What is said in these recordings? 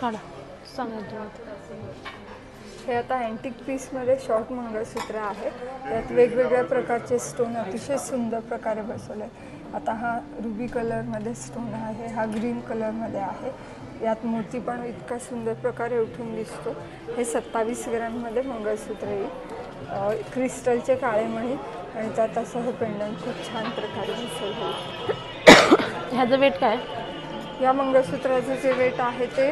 काढा सांगा. हे आता अँटिक पीसमध्ये शॉर्ट मंगळसूत्र आहे. त्यात वेगवेगळ्या प्रकारचे स्टोन अतिशय सुंदर प्रकारे बसवले. आता हा रुबी कलरमध्ये स्टोन आहे, हा ग्रीन कलरमध्ये आहे. यात मोती पण इतका सुंदर प्रकारे उठून दिसतो. हे 27 ग्रॅममध्ये मंगळसूत्र येईल. क्रिस्टलचे काळे मणी आणि त्यात असं हे पेंडंट खूप छान प्रकारे बसवलं. ह्याचं वेट काय? या मंगळसूत्राचं जे वेट आहे ते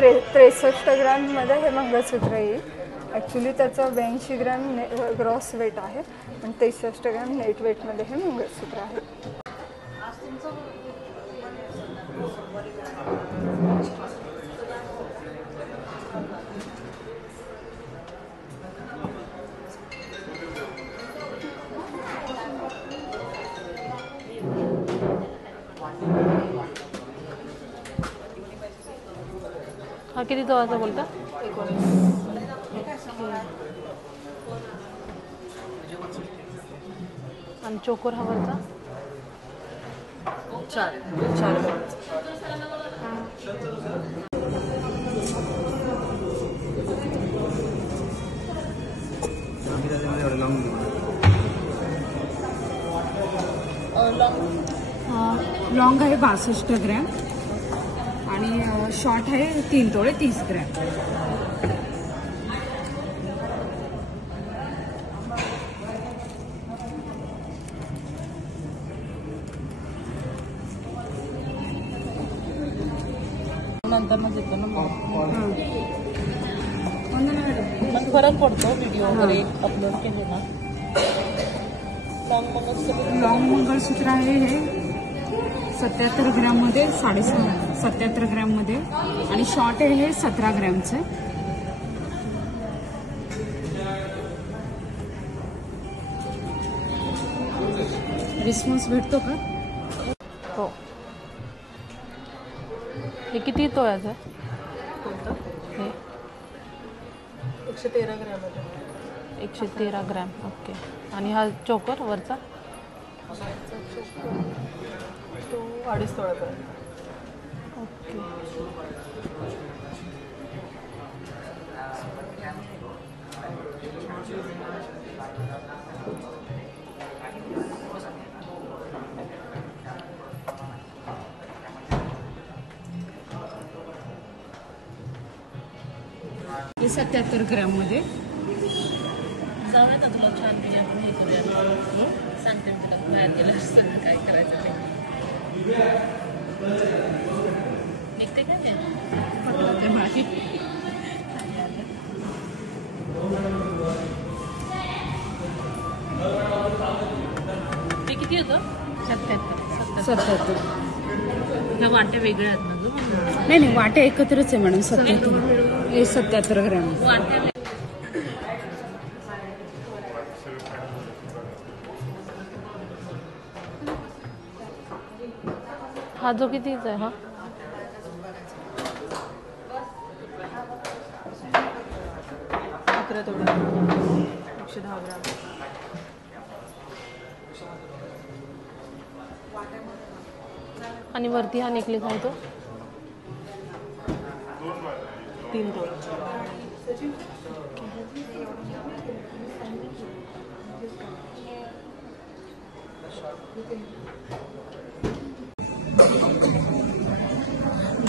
63 ग्रॅममध्ये हे मंगळसूत्र येईल. ॲक्च्युली त्याचं 82 ग्रॅम ग्रॉस वेट आहे, पण 63 ग्रॅम नेट वेटमध्ये हे मंगळसूत्र आहे. हा किती तोळाचा बोलता? 19. आणि चोकोर हवाचा 4. लॉन्ग आहे 62 ग्रॅम आणि शॉर्ट आहे 3 तोळे 30 ग्रॅम. नंतर मग येतो ना मग फरक पडतो व्हिडिओ वगैरे अपलोड केले ना. लॉन्ग मंगळसूत्र आहे हे 77 ग्रॅममध्ये 77 ग्रॅममध्ये आणि शॉर्ट आहे हे 17 ग्रॅमचं. रिस्पॉन्स भेटतो का? हो. हे किती तोळ्याचं आहे? कोणतं? हे 113 ग्रॅम आहे. 113 ग्रॅम. ओके. आणि हा चोकर वरचा? तो 2.5 तोळ्याचा आहे. ओके. हे 77 ग्रॅममध्ये. जाऊया ना तुला छान मी आपण हे करूया. सांगते मी तुला बाहेर गेलं सगळं काय करायचं ते. निघते काय ते पटलं ते माझी. ते किती होतं? 77. ह्या वाट्या वेगळ्या आहेत ना गं? नाही वाटे एकत्रच आहे मॅडम. 77 ग्रॅम वाट्या. हा जो कितीचा आहे? हा 11 तोळे 110 ग्रॅम. आणि वरती हा नेकलेस आहे तो 3 तोळे.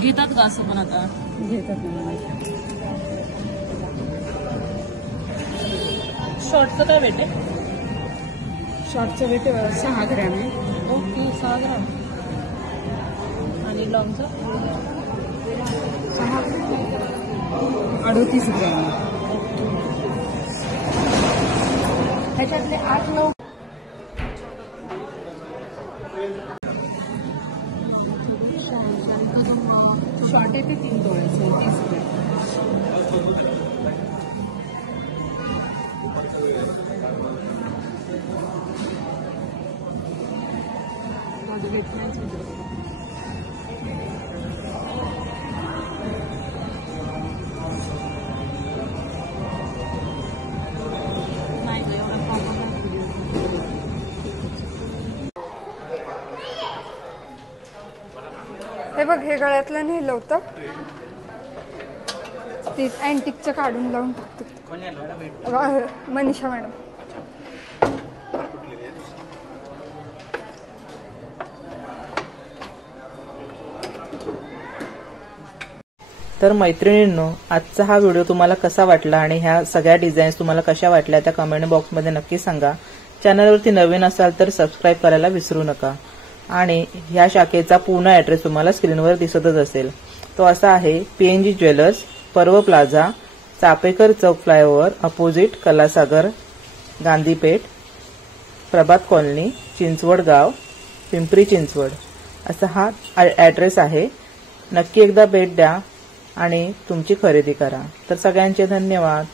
घेतात का असं पण आता? घेतात ना. शॉर्टचं काय वेट आहे? शॉर्टचं वेट 6 ग्रॅम आहे. Okay 6 gram. आणि लॉंगचं 38 ग्रॅम. ह्याच्यातले 8-9 शॉर्ट आहे ते 3 तोळ्याचं 30 ग्रॅम. हे बघ, हे गळ्यातलं नेलं होतं ती अँटिकचं काढून लावून टाकतो. मनीषा मॅडम. तर मैत्रिणींनो, आजचा हा व्हिडिओ तुम्हाला कसा वाटला आणि ह्या सगळ्या डिझाईन्स तुम्हाला कशा वाटल्या त्या कमेंट बॉक्समध्ये नक्की सांगा. चॅनलवरती नवीन असाल तर सबस्क्राईब करायला विसरू नका. आणि ह्या शाखेचा पूर्ण ऍड्रेस तुम्हाला स्क्रीनवर दिसतच असेल. तो असा आहे, PNG ज्वेलर्स, पर्व प्लाझा, चापेकर चौक फ्लायओव्हर अपोजिट, कलासागर, गांधीपेठ, प्रभात कॉलनी, चिंचवड गाव, पिंपरी चिंचवड असा हा ऍड्रेस आहे. नक्की एकदा भेट द्या आणि तुमची खरेदी करा. तर सगळ्यांचे धन्यवाद.